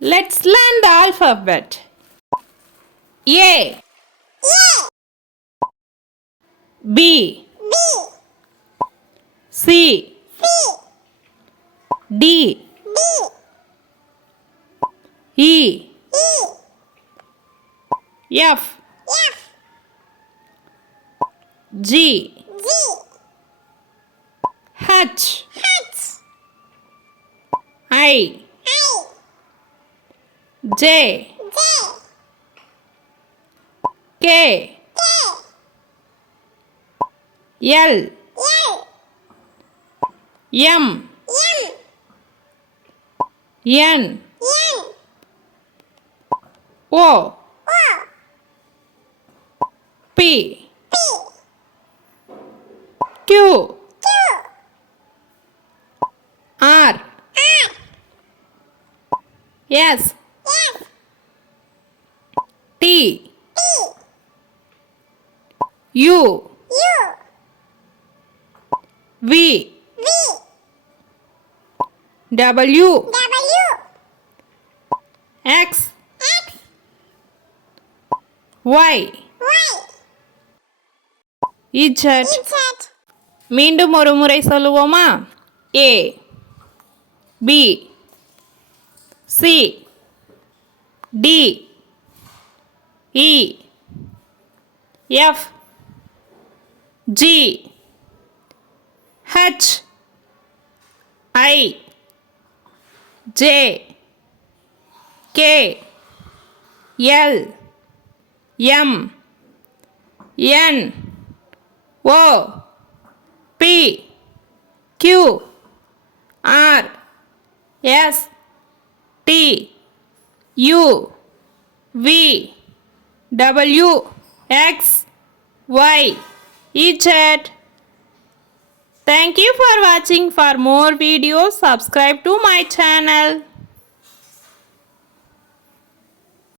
Let's learn the alphabet. A, B, C, D, E, F, G, H, I, J, K, L, M, N, O, P, Q, R, S, T, U, V, W, X, Y, Z. மீண்டும் ஒரு முறை சொல்லுவோமா? A, B, C, D, E, F, G, H, I, J, K, L, M, N, O, P, Q, R, S, T, U, V, W, X, Y, Z. Thank you for watching. For more videos, subscribe to my channel.